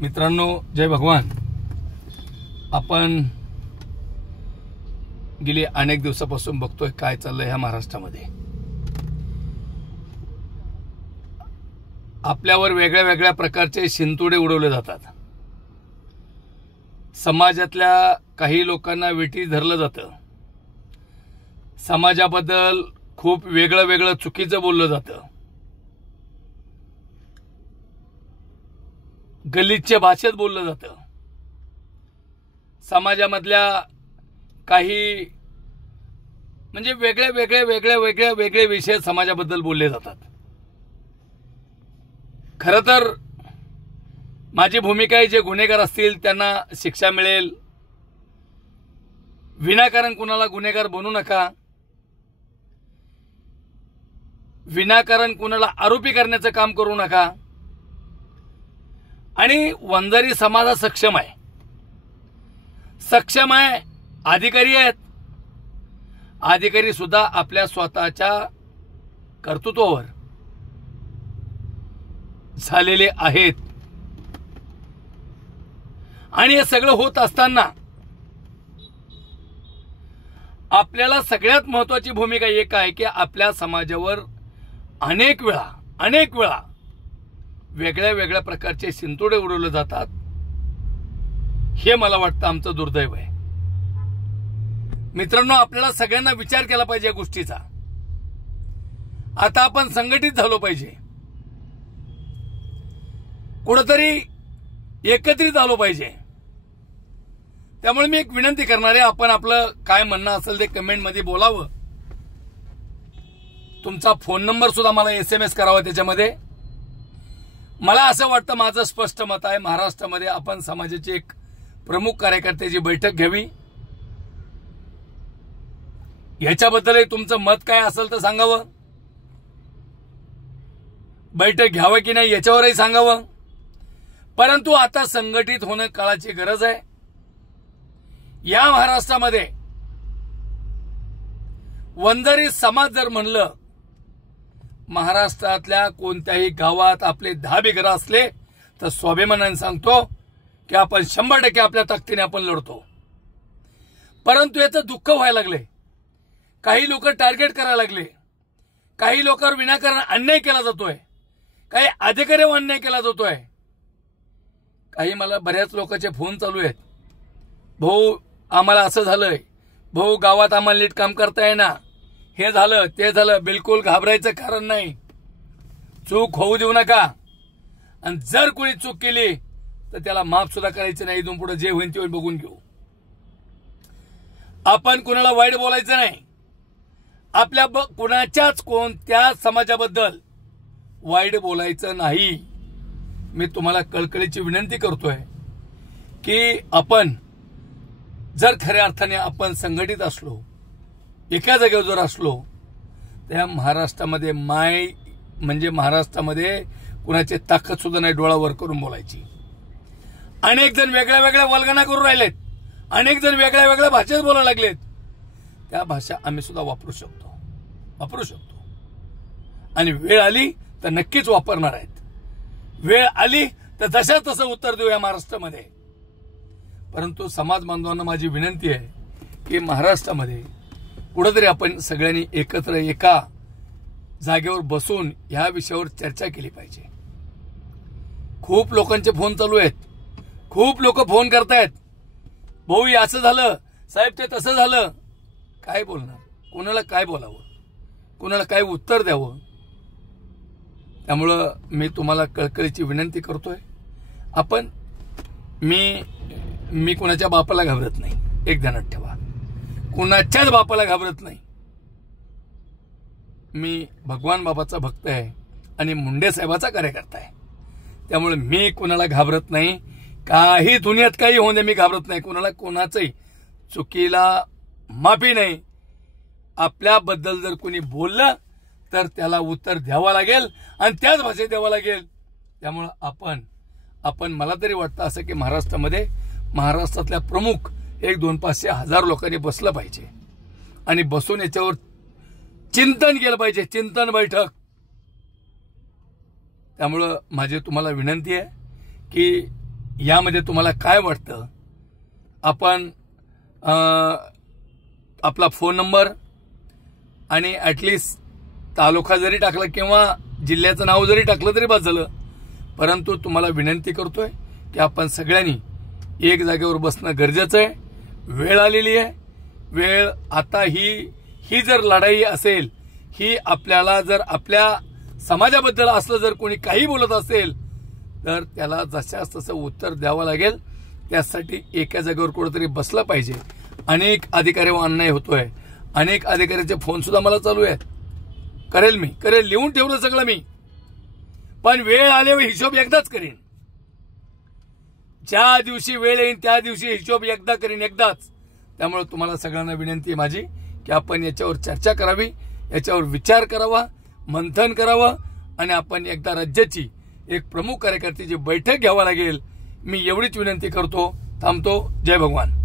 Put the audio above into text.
मित्रांनो, जय भगवान. आपण गेली अनेक दिवसापासून बघतोय काय चाललंय ह्या महाराष्ट्रामध्ये. आपल्यावर वेगळ्या वेगळ्या प्रकारचे शिंतोडे उडवले जातात. समाजातल्या काही लोकांना वेठी धरलं जातं. समाजाबद्दल खूप वेगळं वेगळं चुकीचं बोललं जातं. गलिच्छ भाषेत बोललं जातं. समाजामधल्या काही म्हणजे वेगळे विषय समाजाबद्दल बोलले जातात. खरं तर माझी भूमिका आहे, जे गुन्हेगार असतील त्यांना शिक्षा मिळेल. विनाकारण कुणाला गुन्हेगार बनवू नका. विनाकारण कुणाला आरोपी करण्याचं काम करू नका. आणि वंजारी समाज हा सक्षम आहे. अधिकारी आहेत. अधिकारी सुद्धा आपल्या स्वतःच्या कर्तृत्वावर झालेले आहेत. आणि हे सगळं होत असताना आपल्याला सगळ्यात महत्त्वाची भूमिका एक आहे की आपल्या समाजावर अनेक वेळा वेगळ्या प्रकारचे शिंतोडे उडवले जातात. हे मला वाटतं आमचं दुर्दैव आहे. मित्रांनो, आपल्याला सगळ्यांना विचार केला पाहिजे या गोष्टीचा. आता आपण संघटित झालो पाहिजे. कुठेतरी एकत्रित आलो पाहिजे. त्यामुळे मी एक विनंती करणार आहे, आपण आपलं काय म्हणणं असेल ते कमेंटमध्ये बोलावं. तुमचा फोन नंबर सुद्धा मला SMS करावा. त्याच्यामध्ये मला असं वाटतं, माझं स्पष्ट मत आहे, महाराष्ट्रामध्ये आपण समाजाची एक प्रमुख कार्यकर्त्याची बैठक घ्यावी. याच्याबद्दल तुमचं मत काय असेल तर सांगावं. बैठक घ्यावं की नाही याच्यावरही सांगावं. परंतु आता संघटित होणं काळाची गरज आहे. या महाराष्ट्रामध्ये वंजारी समाज जर म्हणलं, महाराष्ट्रातल्या कोणत्याही गावात आपले 10 घरं असले तर स्वाभिमानाने सांगतो की आपण 100% आपल्या ताकदीने आपण लढतो. परंतु याचं दुःख व्हायला लागले. काही लोक टार्गेट करायला लागले. काही लोकांवर विनाकारण अन्याय केला जातोय. काही अधिकाऱ्यांवर अन्याय केला जातोय. काही मला बऱ्याच लोकांचे फोन चालू आहेत, भाऊ आम्हाला असं झालंय, भाऊ गावात आम्हाला नीट काम करता येईना, हे झालं ते झालं. बिलकुल घाबरायचं कारण नाही. चूक होऊ देऊ नका. आणि जर कोणी चूक केली तर त्याला माफ सुद्धा करायचं नाही. इथून पुढे जे होईल ते बघून घेऊ. आपण कुणाला वाईट बोलायचं नाही. आपल्या कुणाच्याच कोणत्या समाजाबद्दल वाईट बोलायचं नाही. मी तुम्हाला कळकळीची विनंती करतोय की आपण जर खऱ्या अर्थाने आपण संघटित असलो, एका जागेवर जर असलो, त्या महाराष्ट्रामध्ये महाराष्ट्रामध्ये कुणाची ताकद सुद्धा नाही डोळा वर करून बोलायची. अनेक जण वेगळ्या वल्गना करून राहिलेत. अनेक जण वेगळ्या भाषेत बोलायला लागलेत. त्या भाषा आम्ही सुद्धा वापरू शकतो. आणि वेळ आली तर नक्कीच वापरणार आहेत. वेळ आली तर जशा तसं उत्तर देऊ या महाराष्ट्रामध्ये. परंतु समाज बांधवांना माझी विनंती आहे की महाराष्ट्रामध्ये कुठेतरी आपण सगळ्यांनी एकत्र एका जागेवर बसून या विषयावर चर्चा केली पाहिजे. खूप लोकांचे फोन चालू आहेत. खूप लोक फोन करतायत, भाऊ असं झालं, साहेब ते तसं झालं. काय बोलणार? कुणाला काय बोलावं? कुणाला काय उत्तर द्यावं? त्यामुळं मी तुम्हाला कळकळीची विनंती करतोय. आपण मी कुणाच्या बापाला घाबरत नाही. एक ध्यानात ठेवा, कुणाच्याच बापाला घाबरत नाही. मी भगवान बाबाचा भक्त आहे आणि मुंडे साहेबाचा कार्यकर्ता आहे. त्यामुळे मी कुणाला घाबरत नाही. काही दुनियात काही होऊ दे, मी घाबरत नाही कुणाला. कोणाचंही चुकीला माफी नाही. आपल्याबद्दल जर कोणी बोललं तर त्याला उत्तर द्यावं लागेल आणि त्याच भाषेत द्यावं लागेल. त्यामुळं आपण मला तरी वाटतं असं की महाराष्ट्रातल्या प्रमुख 1, 2, 500, 1000 लोकांनी बसलं पाहिजे आणि बसून याच्यावर चिंतन केलं पाहिजे. चिंतन बैठक. त्यामुळं माझी तुम्हाला विनंती आहे की यामध्ये तुम्हाला काय वाटतं? आपण आपला फोन नंबर आणि ॲटलिस्ट तालुका जरी टाकला किंवा जिल्ह्याचं नाव जरी टाकलं तरी बस झालं. परंतु तुम्हाला विनंती करतोय की आपण सगळ्यांनी एक जागेवर बसणं गरजेचं आहे. वेळ आलेली आहे. वेळ आता ही जर लढाई असेल, ही आपल्याला जर आपल्या समाजाबद्दल असलं जर कोणी काही बोलत असेल तर त्याला जशास तसं उत्तर द्यावं लागेल. त्यासाठी एका जागेवर कुठेतरी बसलं पाहिजे. अनेक अधिकाऱ्यांवर अन्याय होतोय. अनेक अधिकाऱ्याचे फोन सुद्धा मला चालू आहेत. करेल लिहून ठेवलं सगळं मी, पण वेळ आल्यावर हिशोब एकदाच करीन. ज्या दिवशी वेळ येईल त्या दिवशी हिशोब एकदा करीन, एकदाच. त्यामुळे तुम्हाला सगळ्यांना विनंती आहे माझी की आपण याच्यावर चर्चा करावी, याच्यावर विचार करावा, मंथन करावं आणि आपण एकदा राज्याची एक प्रमुख कार्यकर्त्याची बैठक घ्यावी लागेल. मी एवढीच विनंती करतो. थांबतो. जय भगवान.